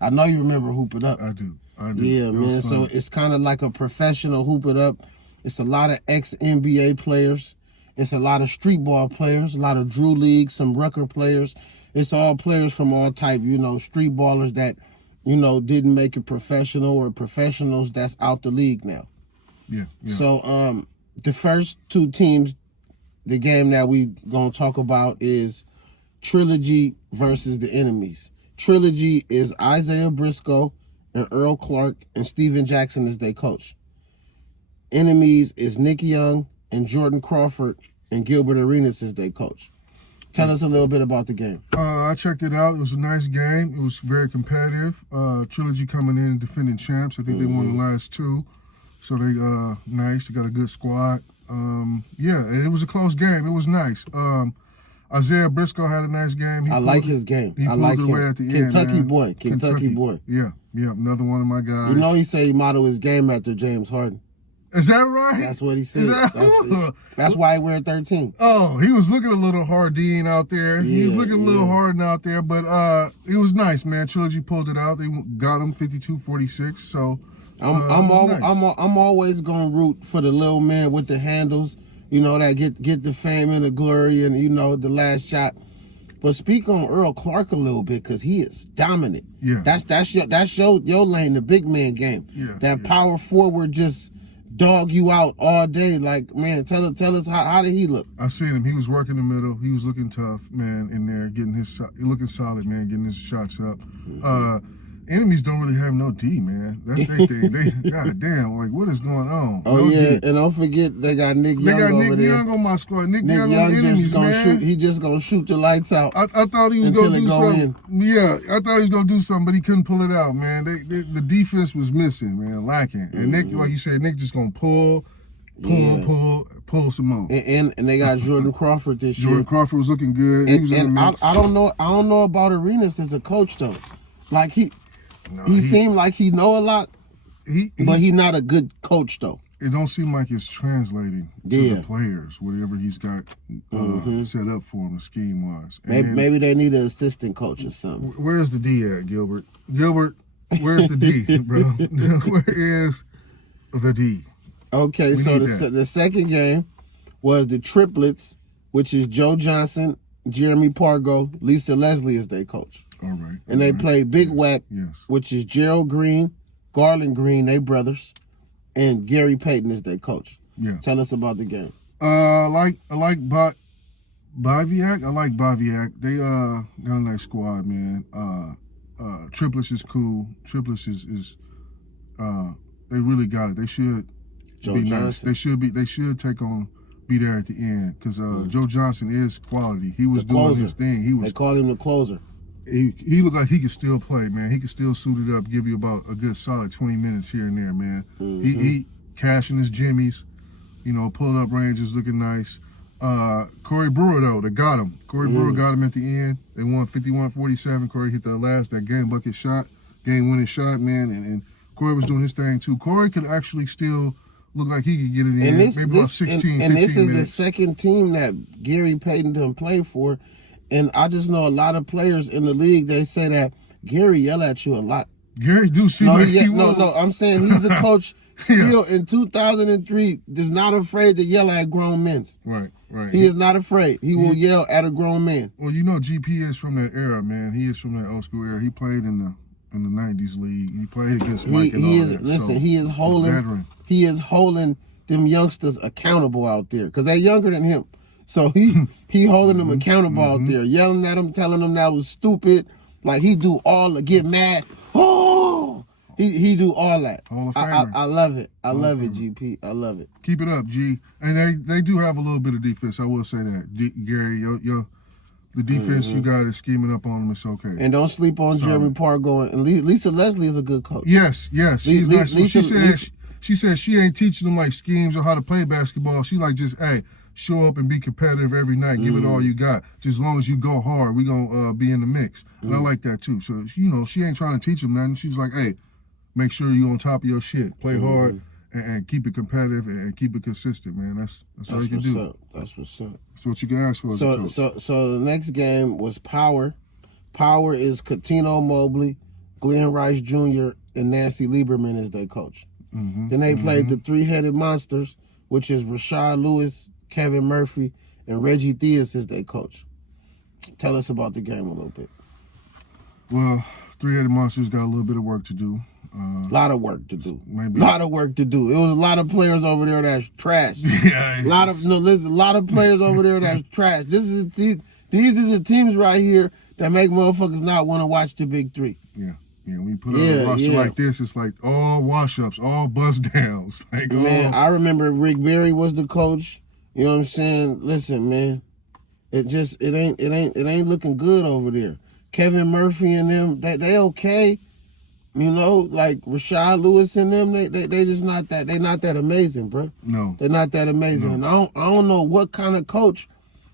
I know you remember Hoop It Up. I do. Yeah, man. So it's kind of like a professional Hoop It Up. It's a lot of ex-NBA players. It's a lot of street ball players, a lot of Drew League, some Rucker players. It's all players from all type, street ballers that, didn't make it professional or professionals that's out the league now. Yeah. So the first two teams, the game that we going to talk about is Trilogy versus the Enemies. Trilogy is Isaiah Briscoe and Earl Clark, and Steven Jackson is their coach. Enemies is Nick Young and Jordan Crawford, and Gilbert Arenas is their coach. Tell us a little bit about the game. I checked it out. It was a nice game. It was very competitive. Trilogy coming in and defending champs. I think they won the last two. So they nice. They got a good squad. And it was a close game. It was nice. Isaiah Briscoe had a nice game. I like his game. He I like pulled him. away at the Kentucky end, boy. Kentucky boy. Yeah. Another one of my guys. You know he said he modeled his game after James Harden. Is that right? That's what he said. That's why he wear 13. Oh, he was looking a little Hardine out there. He was looking a little Harden out there, but it was nice, man. Trilogy pulled it out. They got him 52-46. So I'm always gonna root for the little man with the handles. That get the fame and the glory and the last shot. But speak on Earl Clark a little bit because he is dominant. Yeah, that's your lane, the big man game. Yeah, power forward just dog you out all day. Like, man, tell us how did he look? I seen him. He was working the middle. He was looking tough, man, in there, looking solid, man, getting his shots up. Enemies don't really have no D, man. That's their thing. God damn, like, what is going on? Oh, yeah, and don't forget they got Nick Young over there. They got Nick Young on my squad. Nick Young on Enemies, man. He just gonna shoot the lights out. I thought he was gonna do something. Yeah, I thought he was gonna do something, but he couldn't pull it out, man. The defense was missing, man, lacking. And Nick, like you said, Nick just gonna pull some more. And they got Jordan Crawford this year. Jordan Crawford was looking good. He was in the mix. I don't know about Arenas as a coach though. Like he seemed like he know a lot, but he's not a good coach though. It don't seem like it's translating to the players, whatever he's got set up for him, scheme wise. Maybe they need an assistant coach or something. Where's the D at, Gilbert? Gilbert, where's the D, bro? Where is the D? Okay, so the second game was the triplets, which is Joe Johnson, Jeremy Pargo, Lisa Leslie is their coach. All right. And they played Big Whack, which is Gerald Green, Garland Green, they brothers, and Gary Payton is their coach. Yeah. Tell us about the game. I like Baviak. I like Baviak. They got a nice squad, man. Triplets is cool. Triplets is they really got it. They should Joe be Johnson. nice. They should be there at the end because Joe Johnson is quality. He was doing his thing. They call him the closer. He looked like he could still play, man. He could still suit it up, give you about a good solid 20 minutes here and there, man. He cashing his jimmies, pulling up ranges, looking nice. Corey Brewer, though, they got him. Corey Brewer got him at the end. They won 51-47. Corey hit that game bucket shot, game-winning shot, man. And Corey was doing his thing, too. Corey could actually still look like he could get it in, maybe about 16, 15 minutes. And this is the second team that Gary Payton done played for. And I just know a lot of players in the league, they say that Gary yell at you a lot. Gary do seem like he will. No, I'm saying he's a coach still in 2003 is not afraid to yell at grown men. Right. He is not afraid. He will yell at a grown man. Well, GP is from that era, man. He is from that old school era. He played in the 90s league. He played against Mike and all that. Listen, he is holding them youngsters accountable out there because they're younger than him. So he holding them accountable out there, yelling at them, telling them that was stupid. Like he do all the get mad. Oh, he do all that. I love it. I love it, GP. I love it. Keep it up, G. And they do have a little bit of defense. I will say that, Gary. The defense you got is scheming up on them. It's okay. And don't sleep on Jeremy Pargo. And Lisa Leslie is a good coach. Yes. She's nice. She said she ain't teaching them like schemes or how to play basketball. She like just show up and be competitive every night. Give it all you got. Just as long as you go hard, we gonna be in the mix. And I like that too. So she ain't trying to teach them nothing. She's like, hey, make sure you on top of your shit. Play hard and keep it competitive and keep it consistent, man. That's all you can do. That's what's up. That's what you can ask for. So the next game was Power. Power is Catino Mobley, Glenn Rice Jr. and Nancy Lieberman as their coach. Then they played the three-headed monsters, which is Rashard Lewis, Kevin Murphy, and Reggie Theus as their coach. Tell us about the game a little bit. Well, three-headed monsters got a little bit of work to do. A lot of work to do. Maybe. A lot of work to do. It was a lot of players over there that's trash. Yeah. A lot of players over there that's trash. These are the teams right here that make motherfuckers not want to watch the big three. Yeah. When you put on a roster like this, it's like all wash-ups, all bust downs. Like, man, I remember Rick Berry was the coach. You know what I'm saying? Listen, man, it ain't looking good over there. Kevin Murphy and them, they okay. You know, like Rashard Lewis and them, they just not that. They not that amazing, bro. No, they're not that amazing. No. And I don't know what kind of coach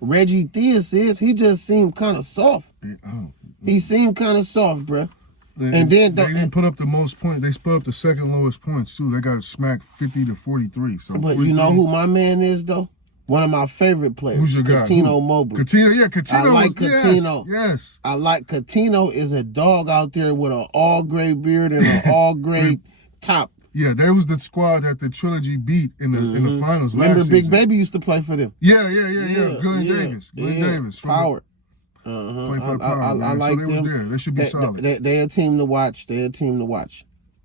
Reggie Theus is. He just seemed kind of soft. He seemed kind of soft, bro. They didn't put up the most points. They put up the second lowest points too. They got smacked 50-43. So, but you know who my man is though? One of my favorite players. Who's your guy? Coutinho Mobley. Coutinho. I like Coutinho. Yes. I like Coutinho is a dog out there with an all gray beard and an all gray top. Yeah, that was the squad that the Trilogy beat in the finals. Remember, last Big season. Baby used to play for them. Yeah. Glenn Davis. Power. Play for the Power. I like so them. Was there. They should be solid. They're a team to watch.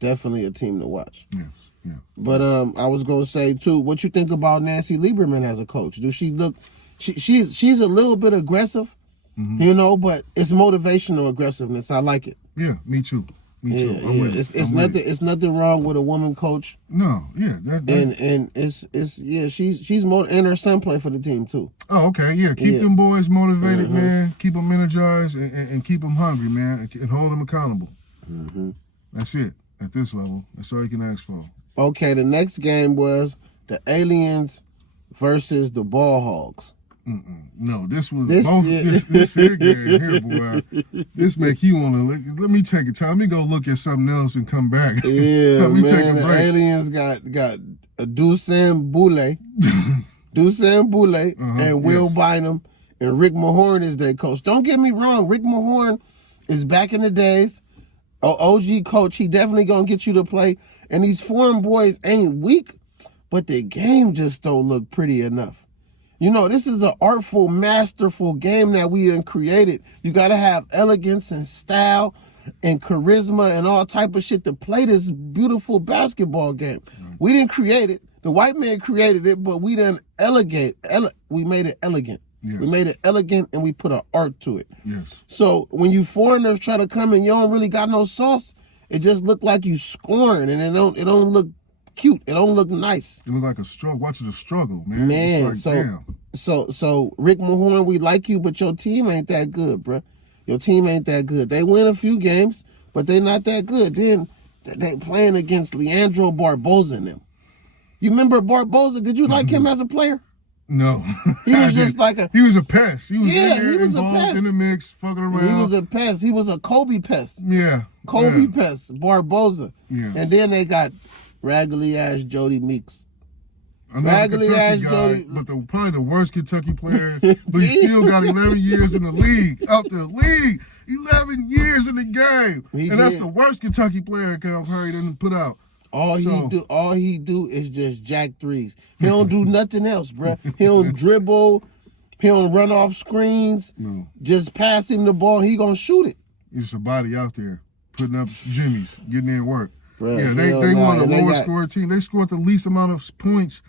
Definitely a team to watch. Yes. Yeah. But I was gonna say too, what you think about Nancy Lieberman as a coach? Do she look? She's a little bit aggressive, you know, but it's motivational aggressiveness. I like it. Yeah, me too. I'm with it. It's nothing wrong with a woman coach. No, yeah, and she's and her son play for the team too. Oh, okay, yeah. Keep them boys motivated, man. Keep them energized and keep them hungry, man, and hold them accountable. That's it. At this level, that's all you can ask for. Okay, the next game was the Aliens versus the Ball Hogs. No, this was this here game here, boy. This make you want to let me take a time. Let me go look at something else and come back. Yeah, let me man. take a break. The Aliens got Dusan Boulay, and Will Bynum, and Rick Mahorn is their coach. Don't get me wrong, Rick Mahorn is back in the days. OG coach, he definitely gonna get you to play. And these foreign boys ain't weak, but the game just don't look pretty enough. You know, this is an artful, masterful game that we done created. You gotta have elegance and style and charisma and all type of shit to play this beautiful basketball game. We didn't create it. The white man created it, but we done we made it elegant. Yes. We made it elegant and we put an art to it. Yes. So when you foreigners try to come and you don't really got no sauce, it just look like you scoring and it don't look cute. It don't look nice. It look like a struggle. Watch the struggle, man. Man, so Rick Mahorn, we like you, but your team ain't that good, bro. Your team ain't that good. They win a few games, but they not that good. Then they playing against Leandro Barbosa and them. You remember Barbosa? Did you like him as a player? No. He was just like he was a pest. He was he was involved a pest. In the mix, fucking around. He was a pest. He was a Kobe pest. Yeah. Kobe pest, Barbosa. Yeah. And then they got raggedy ass Jody Meeks. Raggedy ass Jody, but probably the worst Kentucky player, but he still got 11 years in the league. Out the league. 11 years in the game. That's the worst Kentucky player Curry didn't put out. All he do is just jack threes. He don't do nothing else, bro. He don't dribble. He don't run off screens. No. Just pass him the ball. He gonna shoot it. He's a body out there putting up jimmies, getting in work. Bruh, yeah, they won a lower score team. They scored the least amount of points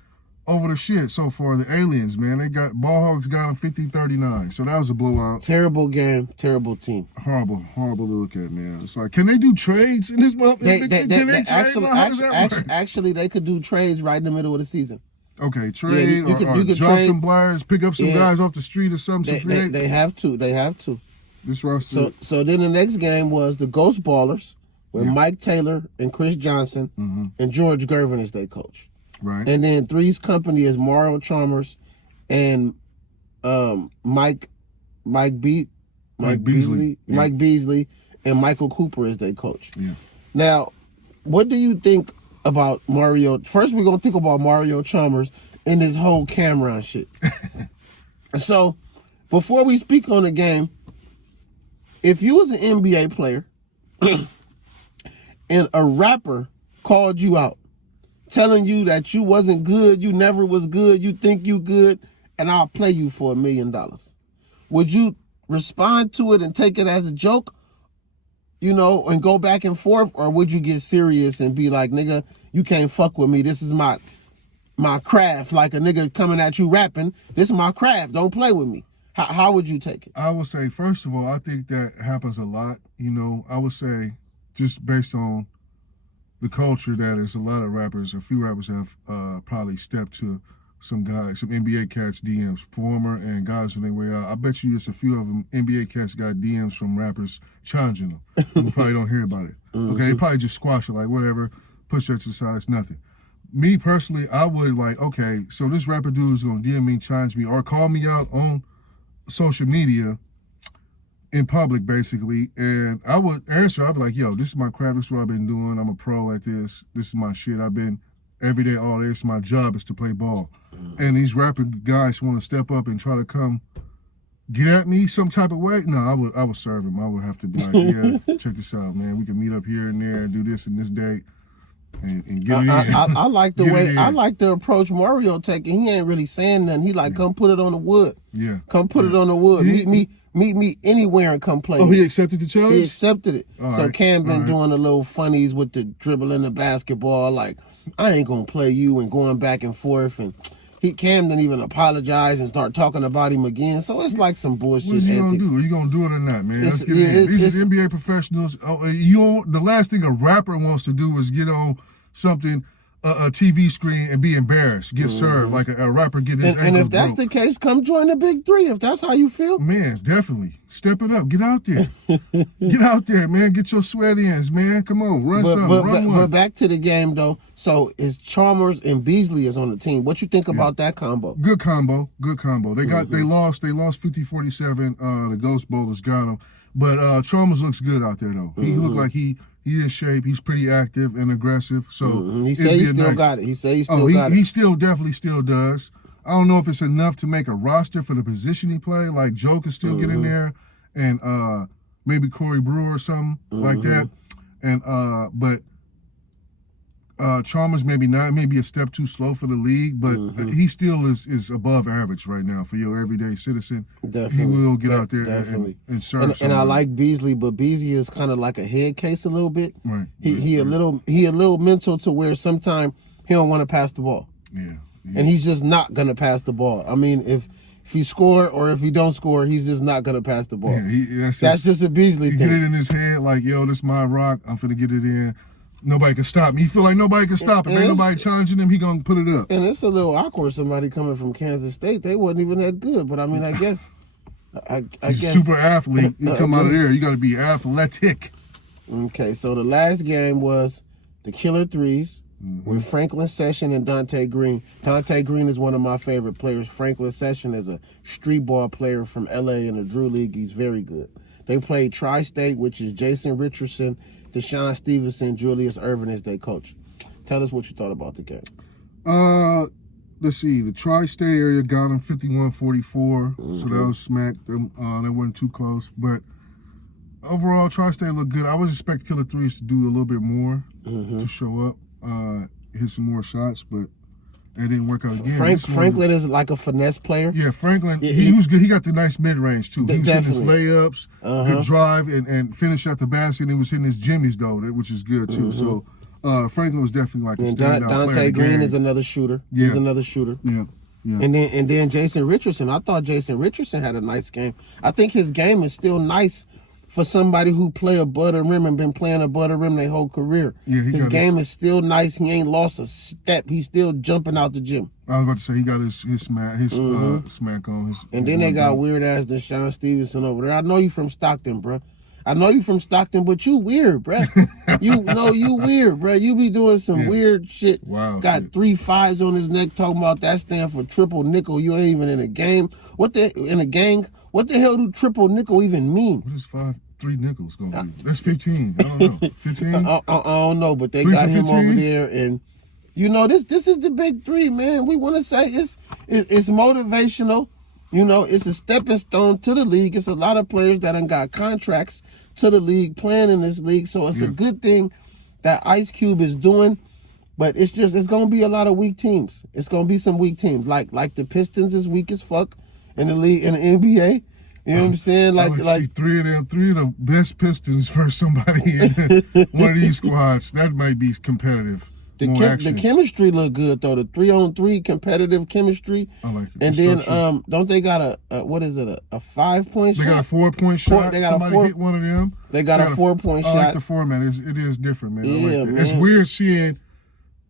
over the shit so far. The Aliens, man, Ball Hogs got them 50-39. So that was a blowout. Terrible game, terrible team. Horrible to look at, man. It's like, can they do trades in this month? Actually, they could do trades right in the middle of the season. Okay, trade or drop some players, pick up some guys off the street or something. They have to. This roster. So then the next game was the Ghost Ballers with Mike Taylor and Chris Johnson and George Gervin as their coach. Right. And then Three's Company is Mario Chalmers and Mike Beasley and Michael Cooper is their coach. Yeah. Now, what do you think about Mario? First, we're gonna think about Mario Chalmers and this whole Cameron shit. So, before we speak on the game, if you was an NBA player and a rapper called you out, telling you that you wasn't good, you never was good, you think you good, and I'll play you for $1 million. Would you respond to it and take it as a joke, and go back and forth, or would you get serious and be like, nigga, you can't fuck with me, this is my craft, like a nigga coming at you rapping, this is my craft, don't play with me? How would you take it? I would say, first of all, I think that happens a lot. I would say, just based on the culture, that is, a lot of rappers, a few rappers have probably stepped to some guys, some NBA cats DMs, former and guys on their way out. I bet you it's a few of them NBA cats got DMs from rappers challenging them. We probably don't hear about it. Okay, they probably just squash it, like, whatever, push that to the side, it's nothing. Me personally, I would okay, so this rapper dude is gonna DM me, challenge me, or call me out on social media in public, basically, and I would answer. I'd be like, yo, this is my craft, this is what I've been doing, I'm a pro at this is my shit, I've been every day, all day, it's my job is to play ball. And these rapper guys want to step up and try to come get at me some type of way. No, I would serve him. I would have to be like, yeah, check this out, man, we can meet up here and there and do this and this date and get it in. I like the way, I like the approach Mario taking. He ain't really saying nothing. He like, come put it on the wood. Yeah. Come put it on the wood. Meet me anywhere and come play. Oh, he accepted the challenge? He accepted it. All so right. Cam been doing the little funnies with the dribbling the basketball, like, I ain't gonna play you, and going back and forth, and Cam didn't even apologize and start talking about him again. So it's like some bullshit. What is he gonna antics. do? Are you gonna do it or not, man? Let's get in. These are NBA professionals. The last thing a rapper wants to do is get on something, a TV screen, and be embarrassed, get served, like a rapper get his ankle And if that's broke. the case, come join the Big Three. If that's how you feel, man, definitely step it up. Get out there, get out there, man. Get your sweat ins, man. Come on, run something. But back to the game though. So it's Chalmers and Beasley is on the team. What you think about that combo? Good combo. They lost 50-47. The Ghost Bowlers got them, but Chalmers looks good out there though. He looked like he in shape. He's pretty active and aggressive. So he said he still got it. He said he still got it. He still definitely still does. I don't know if it's enough to make a roster for the position he play. Like Joe could still get in there, and maybe Corey Brewer or something like that. And but Chalmers maybe not, maybe a step too slow for the league, but he still is above average right now for your everyday citizen. Definitely. He will get out there and serve. And I like Beasley, but Beasley is kind of like a head case a little bit. Right. He a little mental to where sometimes he don't want to pass the ball. Yeah. And he's just not gonna pass the ball. I mean, if he score or if he don't score, he's just not gonna pass the ball. Yeah, that's just a Beasley thing. He get it in his head like, yo, this is my rock. I'm finna get it in. Nobody can stop me. He feel like nobody can stop him. Ain't nobody challenging him. He gonna put it up. And it's a little awkward. Somebody coming from Kansas State, they wasn't even that good. But I mean, I guess, I guess super athlete. You come out of there, you got to be athletic. Okay, so the last game was the Killer Threes with Franklin Session and Dante Green. Dante Green is one of my favorite players. Franklin Session is a street ball player from LA in the Drew League. He's very good. They played Tri-State, which is Jason Richardson, Deshaun Stevenson, Julius Ervin as their coach. Tell us what you thought about the game. Let's see. The Tri-State area got them 51-44, so that was smacked. They wasn't too close, but overall, Tri-State looked good. I would expect Killer Threes to do a little bit more to show up, hit some more shots, but it didn't work out again. Franklin is like a finesse player. Yeah, Franklin, he was good. He got the nice mid-range, too. He was hitting his layups, good drive, and finish at the basket. And he was hitting his jimmies, though, which is good, too. So Franklin was definitely like a standout player. Dante Green is another shooter. Yeah. He's another shooter. Yeah. And then Jason Richardson. I thought Jason Richardson had a nice game. I think his game is still nice for somebody who play above the rim and been playing above the rim their whole career. Yeah, his game is still nice. He ain't lost a step. He's still jumping out the gym. I was about to say he got his smack on. And then they got weird ass Deshaun Stevenson over there. I know you from Stockton, bro. I know you from Stockton, but you weird, bro. You weird, bro. You be doing some weird shit. Wow. Got 3 5s on his neck talking about that stand for triple nickel. You ain't even in a game. In a gang? What the hell do triple nickel even mean? What is 3 nickels gonna be? That's 15. I don't know. 15? I don't know, but they got him over there, and this is the Big Three, man. We want to say it's motivational. It's a stepping stone to the league. It's a lot of players that done got contracts to the league, playing in this league. So it's a good thing that Ice Cube is doing, but it's gonna be a lot of weak teams. It's gonna be some weak teams, like the Pistons is weak as fuck in the league in the NBA. You know what I'm saying? Like three of the best Pistons for somebody in one of these squads. That might be competitive. The chemistry look good though. The 3-on-3 competitive chemistry. I like it. And then don't they got a what is it, a 5-point shot? They got a 4-point shot. They got Somebody hit one of them. They got a 4-point shot. I like the format. It is different, man. Yeah, man. It's weird seeing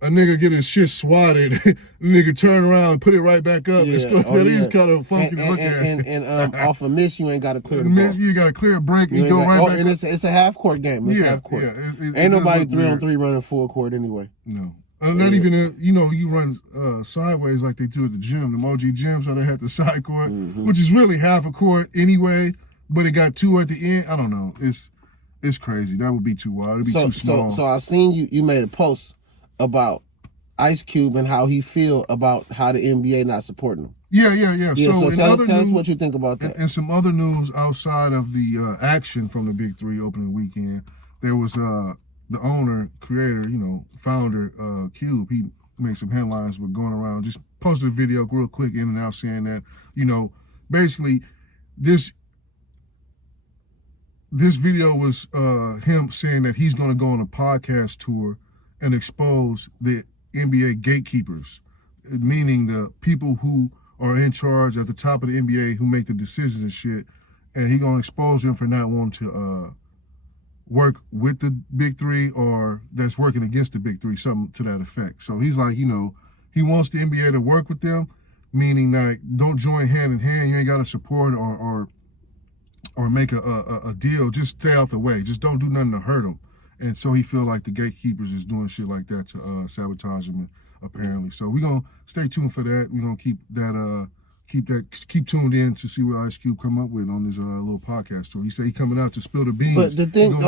a nigga get his shit swatted, the nigga turn around and put it right back up. Yeah. It's gonna kind of funky to look at. And off a miss, you ain't got to clear the ball. You got to clear a break and go right back. And it's a half court game. It's half court. Ain't nobody 3-on-3 running full court anyway. No. Not even, you run sideways like they do at the gym. The OG gyms where they had the side court, which is really half a court anyway, but it got 2 at the end. I don't know. It's crazy. That would be too wild. It'd be too small. So I seen you made a post about Ice Cube and how he feel about how the NBA not supporting him. Yeah. So tell us what you think about that. And some other news outside of the action from the Big Three opening weekend, there was the owner, creator, founder, Cube. He made some headlines with going around, just posted a video real quick in and out saying that, basically this video was him saying that he's going to go on a podcast tour and expose the NBA gatekeepers, meaning the people who are in charge at the top of the NBA who make the decisions and shit, and he's going to expose them for not wanting to work with the Big Three or that's working against the Big Three, something to that effect. So he's like, he wants the NBA to work with them, meaning that don't join hand in hand. You ain't got to support or make a deal. Just stay out the way. Just don't do nothing to hurt them. And so he feel like the gatekeepers is doing shit like that to sabotage him, apparently. So we're gonna stay tuned for that. We're gonna keep tuned in to see what Ice Cube come up with on this little podcast tour. He said he coming out to spill the beans. But the thing,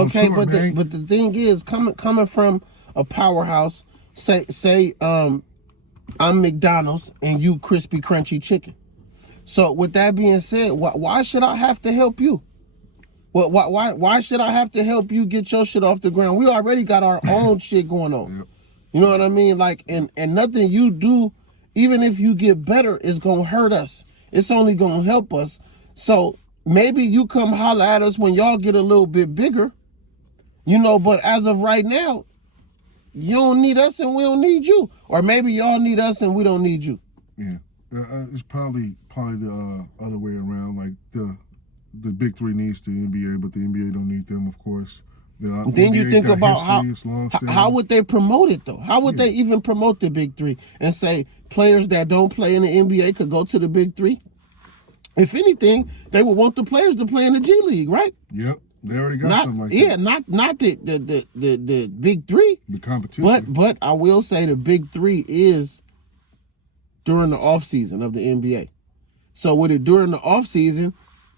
but the thing is, coming from a powerhouse, say I'm McDonald's and you crispy crunchy chicken. So with that being said, why should I have to help you? Why should I have to help you get your shit off the ground? We already got our own shit going on. Yep. You know what I mean? Like, and nothing you do, even if you get better, is gonna hurt us. It's only gonna help us. So maybe you come holler at us when y'all get a little bit bigger, but as of right now, you don't need us and we don't need you. Or maybe y'all need us and we don't need you. Yeah. It's probably the other way around. Like the Big Three needs the NBA, but the NBA don't need them, of course. Then you think about how would they promote it though? How would they even promote the Big Three and say players that don't play in the NBA could go to the Big Three? If anything, they would want the players to play in the G League, right? Yep, they already got something like that. Yeah, not the Big Three, the competition. But I will say the Big Three is during the off season of the NBA. So with it during the off season,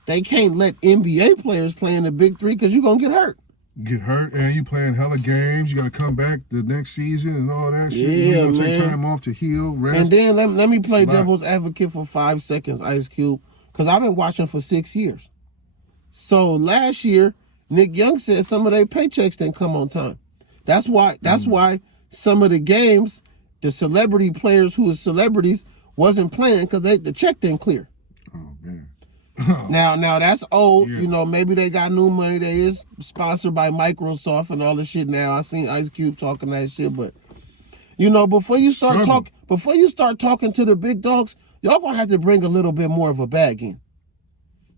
they can't let NBA players play in the Big Three because you're gonna get hurt. And you playing hella games. You got to come back the next season and all that shit. Yeah, you take time off to heal, rest. And then let me play devil's advocate for 5 seconds, Ice Cube, because I've been watching for 6 years. So last year, Nick Young said some of their paychecks didn't come on time. That's why some of the games, the celebrity players who are celebrities wasn't playing because the check didn't clear. Oh man. Now that's old. Yeah. Maybe they got new money. They is sponsored by Microsoft and all this shit now. I seen Ice Cube talking that shit, but before you start talking to the big dogs, y'all gonna have to bring a little bit more of a bag in.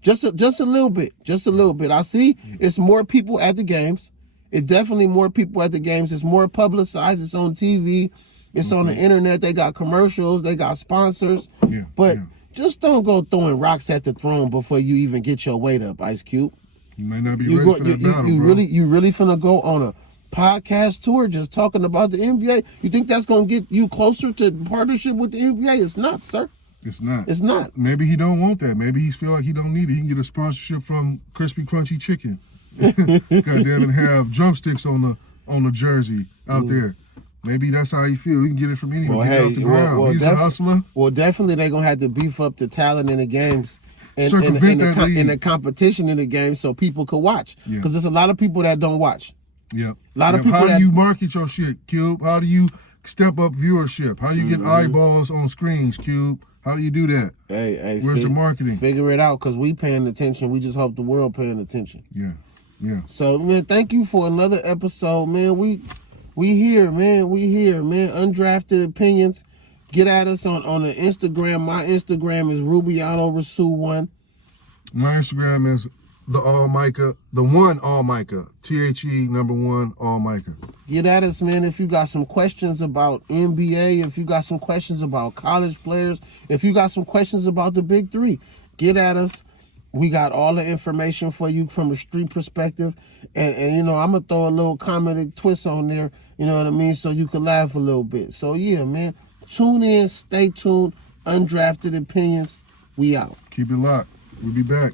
Just a little bit. I see it's more people at the games. It's definitely more people at the games. It's more publicized. It's on TV. It's on the internet. They got commercials. They got sponsors. Yeah. But just don't go throwing rocks at the throne before you even get your weight up, Ice Cube. You may not be ready for that battle, bro. You really finna go on a podcast tour just talking about the NBA? You think that's gonna get you closer to partnership with the NBA? It's not, sir. It's not. It's not. Maybe he don't want that. Maybe he feel like he don't need it. He can get a sponsorship from Crispy Crunchy Chicken. Goddamn, and have drumsticks on the jersey out there. Maybe that's how he feel. He can get it from anyone. Off the ground. He's a hustler. Well, definitely they're gonna have to beef up the talent in the games and Circumvent in the competition in the game so people could watch. Because there's a lot of people that don't watch. Yep. A lot of people. How do you market your shit, Cube? How do you step up viewership? How do you get eyeballs on screens, Cube? How do you do that? Hey, where's the marketing? Figure it out, because we paying attention. We just hope the world paying attention. Yeah. So, man, thank you for another episode, man. We here, man. We here, man. Undrafted Opinions. Get at us on the Instagram. My Instagram is Rubiano1. My Instagram is the one All Micah. THE1 All Micah. Get at us, man. If you got some questions about NBA, if you got some questions about college players, if you got some questions about the Big Three, get at us. We got all the information for you from a street perspective. And you know, I'm going to throw a little comedic twist on there, you know what I mean, so you can laugh a little bit. So, yeah, man, tune in, stay tuned. Undrafted Opinions, we out. Keep it locked. We'll be back.